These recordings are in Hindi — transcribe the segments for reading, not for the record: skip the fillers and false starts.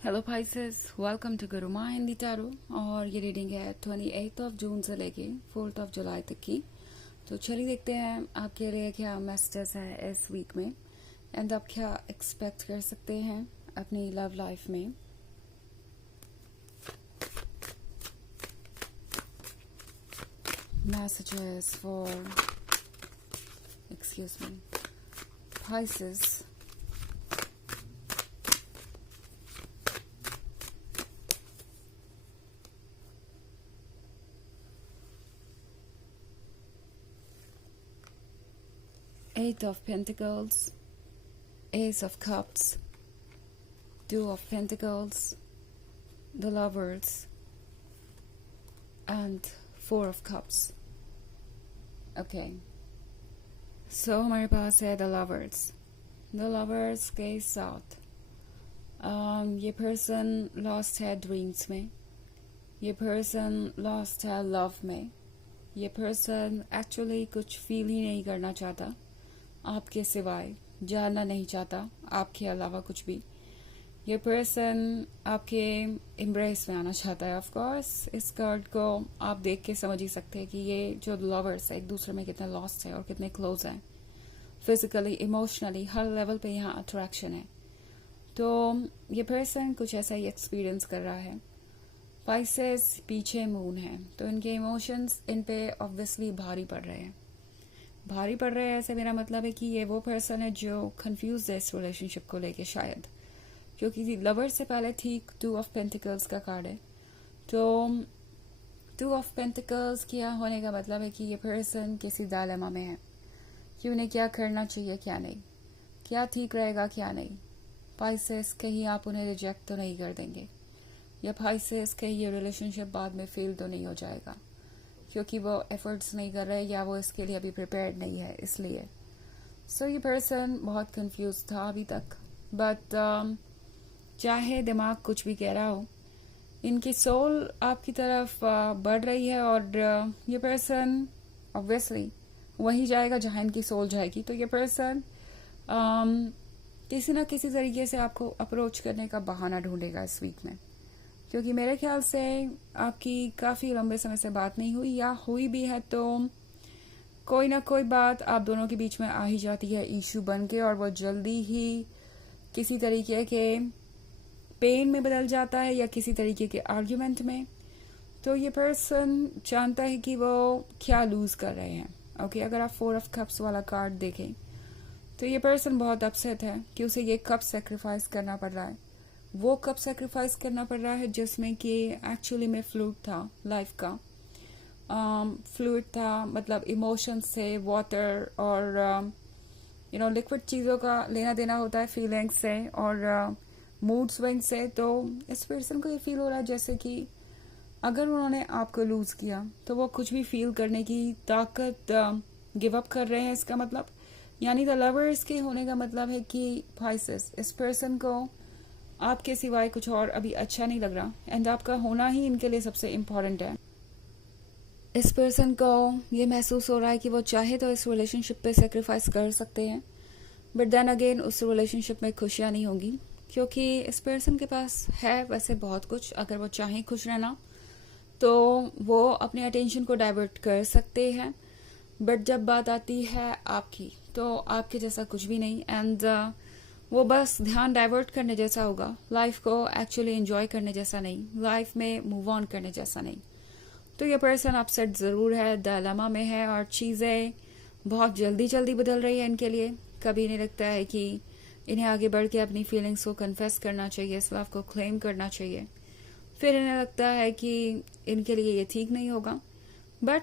Hello Pisces, welcome to Gurumaa Hindi tarot. और ये रीडिंग है 28 जून से लेके 4 जुलाई तक की। तो चलिए देखते हैं आपके लिए क्या मैसेजेस है इस वीक में एंड आप क्या एक्सपेक्ट कर सकते हैं अपनी लव लाइफ में। Messages for excuse me Pisces। Eight of Pentacles, Ace of Cups, Two of Pentacles, the Lovers, and Four of Cups. Okay. So हमारे पास है The Lovers. The Lovers के साथ ये person lost है dreams में, ये person lost है love में, ये person actually कुछ feel ही नहीं करना चाहता आपके सिवाय, जानना नहीं चाहता आपके अलावा कुछ भी। ये पर्सन आपके एम्ब्रेस में आना चाहता है। ऑफ कोर्स इस कार्ड को आप देख के समझ ही सकते हैं कि ये जो लवर्स है एक दूसरे में कितने लॉस्ट है और कितने क्लोज हैं, फिजिकली इमोशनली हर लेवल पे यहाँ अट्रैक्शन है। तो ये पर्सन कुछ ऐसा ही एक्सपीरियंस कर रहा है। पाइसेस पीछे मून है तो इनके इमोशंस इन पे ऑब्वियसली भारी पड़ रहे हैं। भारी पड़ रहे हैं ऐसे मेरा मतलब है कि ये वो पर्सन है जो कंफ्यूज है इस रिलेशनशिप को लेके, शायद क्योंकि लवर से पहले ठीक टू ऑफ पेंटिकल्स का कार्ड है। तो टू ऑफ पेंटिकल्स क्या होने का मतलब है कि ये पर्सन किसी डायलेमा में है कि उन्हें क्या करना चाहिए क्या नहीं, क्या ठीक रहेगा क्या नहीं। पाइसेस कहीं आप उन्हें रिजेक्ट तो नहीं कर देंगे, या पाइसेस कहीं ये रिलेशनशिप बाद में फेल तो नहीं हो जाएगा क्योंकि वो एफर्ट्स नहीं कर रहे या वो इसके लिए अभी प्रिपेयर्ड नहीं है इसलिए। सो ये पर्सन बहुत कंफ्यूज था अभी तक, बट चाहे दिमाग कुछ भी कह रहा हो, इनकी सोल आपकी तरफ बढ़ रही है और ये पर्सन ऑब्वियसली वहीं जाएगा जहाँ इनकी सोल जाएगी। तो ये पर्सन किसी ना किसी तरीके से आपको अप्रोच करने का बहाना ढूंढेगा इस वीक में, क्योंकि मेरे ख्याल से आपकी काफ़ी लंबे समय से बात नहीं हुई, या हुई भी है तो कोई ना कोई बात आप दोनों के बीच में आ ही जाती है इशू बन के, और वो जल्दी ही किसी तरीके के पेन में बदल जाता है या किसी तरीके के आर्ग्यूमेंट में। तो ये पर्सन जानता है कि वो क्या लूज कर रहे हैं। ओके, अगर आप 4 ऑफ कप्स वाला कार्ड देखें तो ये पर्सन बहुत अपसेट है कि उसे ये कप सेक्रीफाइस करना पड़ रहा है। वो कप सेक्रीफाइस करना पड़ रहा है जिसमें कि एक्चुअली में फ्लूइड था लाइफ का। फ्लूइड था मतलब इमोशंस से, वाटर और लिक्विड चीज़ों का लेना देना होता है फीलिंग्स से और मूड स्विंग से। तो इस पर्सन को ये फील हो रहा है जैसे कि अगर उन्होंने आपको लूज किया तो वो कुछ भी फील करने की ताकत गिव अप कर रहे हैं। इसका मतलब यानी द लवर्स के होने का मतलब है कि पाइसेस इस पर्सन को आपके सिवाय कुछ और अभी अच्छा नहीं लग रहा एंड आपका होना ही इनके लिए सबसे इम्पोर्टेंट है। इस पर्सन को ये महसूस हो रहा है कि वो चाहे तो इस रिलेशनशिप पे सेक्रीफाइस कर सकते हैं, बट देन अगेन उस रिलेशनशिप में खुशियाँ नहीं होंगी क्योंकि इस पर्सन के पास है वैसे बहुत कुछ। अगर वो चाहें खुश रहना तो वो अपने अटेंशन को डाइवर्ट कर सकते हैं, बट जब बात आती है आपकी तो आपके जैसा कुछ भी नहीं एंड वो बस ध्यान डाइवर्ट करने जैसा होगा, लाइफ को एक्चुअली एंजॉय करने जैसा नहीं, लाइफ में मूव ऑन करने जैसा नहीं। तो ये पर्सन अपसेट ज़रूर है, डायलेमा में है और चीज़ें बहुत जल्दी जल्दी बदल रही है इनके लिए। कभी नहीं लगता है कि इन्हें आगे बढ़ के अपनी फीलिंग्स को कन्फेस करना चाहिए, इस लव को क्लेम करना चाहिए। फिर इन्हें लगता है कि इनके लिए ये ठीक नहीं होगा, बट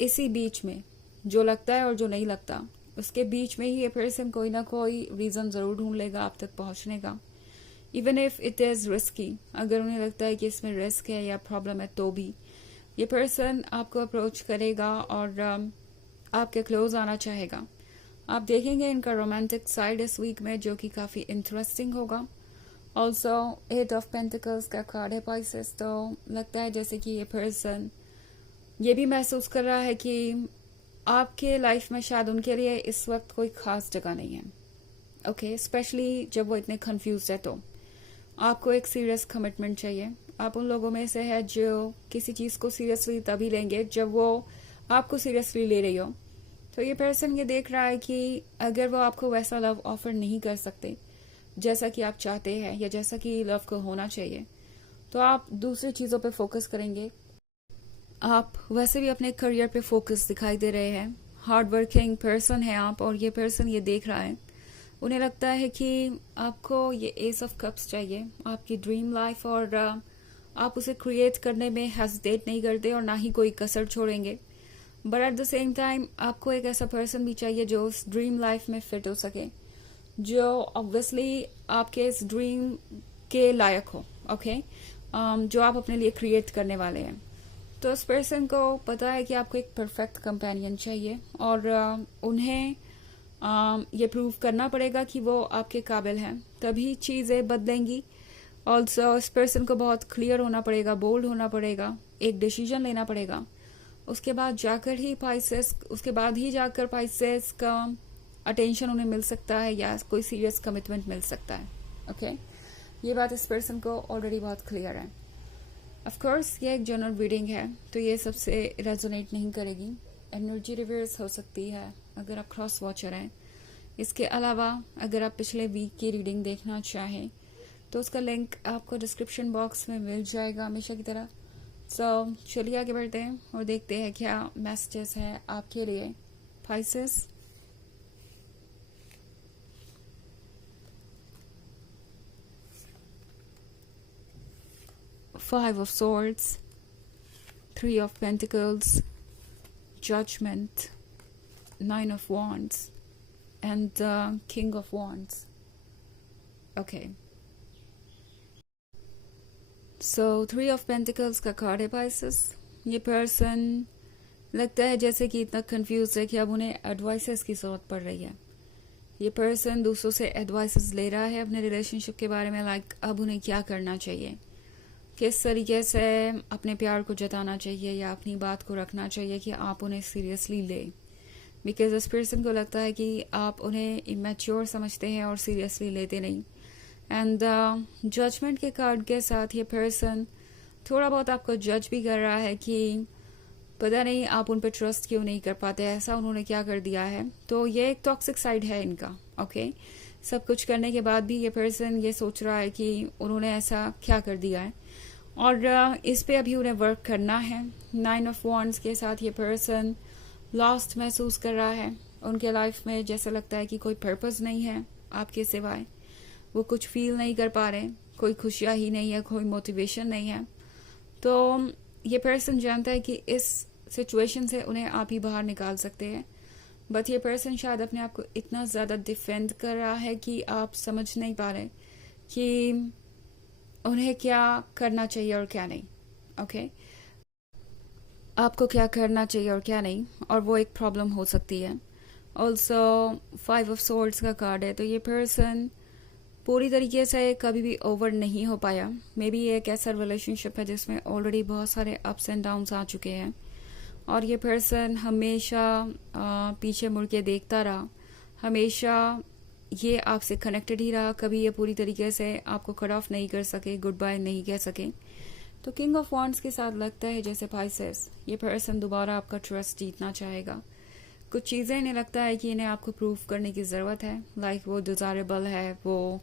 इसी बीच में जो लगता है और जो नहीं लगता उसके बीच में ही ये पर्सन कोई ना कोई रीज़न ज़रूर ढूंढ लेगा आप तक पहुंचने का, even if it is risky. अगर उन्हें लगता है कि इसमें रिस्क है या प्रॉब्लम है तो भी ये पर्सन आपको अप्रोच करेगा और आपके क्लोज आना चाहेगा। आप देखेंगे इनका रोमांटिक साइड इस वीक में जो कि काफ़ी इंटरेस्टिंग होगा। ऑल्सो 8 ऑफ पेंटिकल्स का कार्ड है पाइसेस, तो लगता है जैसे कि ये पर्सन ये भी महसूस कर रहा है कि आपके लाइफ में शायद उनके लिए इस वक्त कोई खास जगह नहीं है। ओके, स्पेशली जब वो इतने कंफ्यूज है तो आपको एक सीरियस कमिटमेंट चाहिए। आप उन लोगों में से है जो किसी चीज़ को सीरियसली तभी लेंगे जब वो आपको सीरियसली ले रही हो। तो ये पर्सन ये देख रहा है कि अगर वो आपको वैसा लव ऑफर नहीं कर सकते जैसा कि आप चाहते हैं या जैसा कि लव को होना चाहिए, तो आप दूसरी चीज़ों पे फोकस करेंगे। आप वैसे भी अपने करियर पे फोकस दिखाई दे रहे हैं, हार्ड वर्किंग पर्सन है आप, और ये पर्सन ये देख रहा है, उन्हें लगता है कि आपको ये एस ऑफ कप्स चाहिए, आपकी ड्रीम लाइफ, और आप उसे क्रिएट करने में हेजिटेट नहीं करते और ना ही कोई कसर छोड़ेंगे। But at the same time आपको एक ऐसा पर्सन भी चाहिए जो उस ड्रीम लाइफ में फिट हो सके, जो ऑब्वियसली आपके इस ड्रीम के लायक हो। ओके जो आप अपने लिए क्रिएट करने वाले हैं। तो उस पर्सन को पता है कि आपको एक परफेक्ट कंपेनियन चाहिए, और उन्हें ये प्रूव करना पड़ेगा कि वो आपके काबिल हैं, तभी चीज़ें बदलेंगी। ऑल्सो इस पर्सन को बहुत क्लियर होना पड़ेगा, बोल्ड होना पड़ेगा, एक डिसीजन लेना पड़ेगा। उसके बाद जाकर पाइसेस का अटेंशन उन्हें मिल सकता है या कोई सीरियस कमिटमेंट मिल सकता है। ओके ये बात इस पर्सन को ऑलरेडी बहुत क्लियर है। ऑफ कोर्स ये एक जनरल रीडिंग है, तो ये सबसे रेजोनेट नहीं करेगी, एनर्जी रिवर्स हो सकती है अगर आप क्रॉस वॉचर हैं। इसके अलावा अगर आप पिछले वीक की रीडिंग देखना चाहें तो उसका लिंक आपको डिस्क्रिप्शन बॉक्स में मिल जाएगा हमेशा की तरह। सो चलिए आगे बढ़ते हैं और देखते हैं क्या मैसेजेस है आपके लिए Pisces. Five of Swords, Three of Pentacles, Judgment, Nine of Wands, and King of Wands. Okay. So Three of Pentacles का कार्ड है Pisces। ये पर्सन लगता है जैसे कि इतना कंफ्यूज है कि अब उन्हें एडवाइसेस की जरूरत पड़ रही है। ये पर्सन दूसरों से एडवाइसेस ले रहा है अपने रिलेशनशिप के बारे में, लाइक अब उन्हें क्या करना चाहिए, किस तरीके से अपने प्यार को जताना चाहिए या अपनी बात को रखना चाहिए कि आप उन्हें सीरियसली लें। बिकॉज इस पर्सन को लगता है कि आप उन्हें इमेच्योर समझते हैं और सीरियसली लेते नहीं। एंड जजमेंट के कार्ड के साथ ये पर्सन थोड़ा बहुत आपको जज भी कर रहा है कि पता नहीं आप उन पर ट्रस्ट क्यों नहीं कर पाते, ऐसा उन्होंने क्या कर दिया है। तो ये एक टॉक्सिक साइड है इनका। ओके सब कुछ करने के बाद भी ये पर्सन ये सोच रहा है कि उन्होंने ऐसा क्या कर दिया है, और इस पे अभी उन्हें वर्क करना है। 9 ऑफ वॉन्ड्स के साथ ये पर्सन लॉस्ट महसूस कर रहा है। उनके लाइफ में जैसा लगता है कि कोई पर्पस नहीं है आपके सिवाय, वो कुछ फील नहीं कर पा रहे, कोई खुशियाँ ही नहीं है, कोई मोटिवेशन नहीं है। तो ये पर्सन जानता है कि इस सिचुएशन से उन्हें आप ही बाहर निकाल सकते हैं, बट ये पर्सन शायद अपने आप को इतना ज़्यादा डिफेंड कर रहा है कि आप समझ नहीं पा रहे कि उन्हें क्या करना चाहिए और क्या नहीं। ओके आपको क्या करना चाहिए और क्या नहीं, और वो एक प्रॉब्लम हो सकती है। ऑल्सो 5 ऑफ सोर्ड्स का कार्ड है, तो ये पर्सन पूरी तरीके से कभी भी ओवर नहीं हो पाया। मे बी ये एक ऐसा रिलेशनशिप है जिसमें ऑलरेडी बहुत सारे अप्स एंड डाउन्स आ चुके हैं, और ये पर्सन हमेशा पीछे मुड़ के देखता रहा, हमेशा ये आपसे कनेक्टेड ही रहा, कभी ये पूरी तरीके से आपको कट ऑफ नहीं कर सके, गुड बाय नहीं कह सके। तो किंग ऑफ वॉन्ड्स के साथ लगता है जैसे पाइसेस ये पर्सन दोबारा आपका ट्रस्ट जीतना चाहेगा। कुछ चीज़ें इन्हें लगता है कि इन्हें आपको प्रूव करने की ज़रूरत है, लाइक वो डिज़ायरेबल है, वो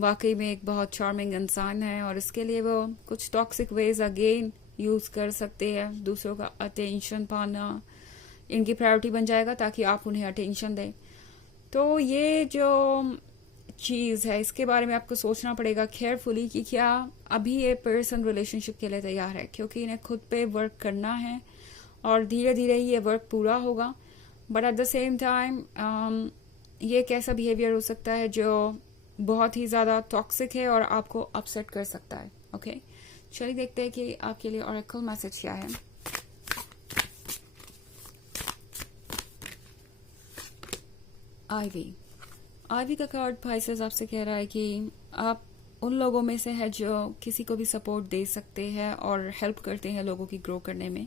वाकई में एक बहुत चार्मिंग इंसान है, और इसके लिए वो कुछ टॉक्सिक वेज अगेन यूज़ कर सकते हैं। दूसरों का अटेंशन पाना इनकी प्रायोरिटी बन जाएगा ताकि आप उन्हें अटेंशन दें। तो ये जो चीज़ है इसके बारे में आपको सोचना पड़ेगा केयरफुली कि क्या अभी ये पर्सन रिलेशनशिप के लिए तैयार है, क्योंकि इन्हें खुद पे वर्क करना है और धीरे धीरे ही ये वर्क पूरा होगा। But at the same time ये एक ऐसा बिहेवियर हो सकता है जो बहुत ही ज़्यादा टॉक्सिक है और आपको अपसेट कर सकता है। ओके चलिए देखते हैं कि आपके लिए ऑरेकल मैसेज क्या है। आईवी का कार्ड पाइसेस आपसे कह रहा है कि आप उन लोगों में से है जो किसी को भी सपोर्ट दे सकते हैं और हेल्प करते हैं लोगों की ग्रो करने में।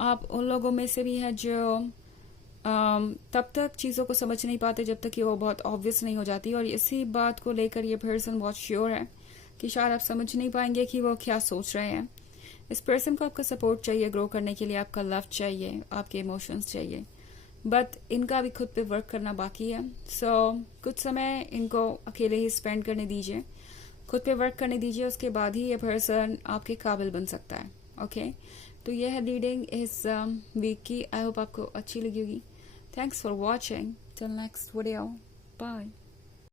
आप उन लोगों में से भी है जो तब तक चीज़ों को समझ नहीं पाते जब तक कि वो बहुत ऑब्वियस नहीं हो जाती, और इसी बात को लेकर ये पर्सन बहुत श्योर है कि शायद आप समझ नहीं पाएंगे कि वो क्या सोच रहे हैं। इस पर्सन को आपका सपोर्ट चाहिए ग्रो करने के लिए, आपका लव चाहिए, आपके इमोशंस चाहिए, बट इनका भी खुद पे वर्क करना बाकी है। सो कुछ समय इनको अकेले ही स्पेंड करने दीजिए, खुद पे वर्क करने दीजिए, उसके बाद ही ये पर्सन आपके काबिल बन सकता है। ओके तो ये है रीडिंग इस वीक की। आई होप आपको अच्छी लगी होगी। Thanks for watching. Till next video, bye.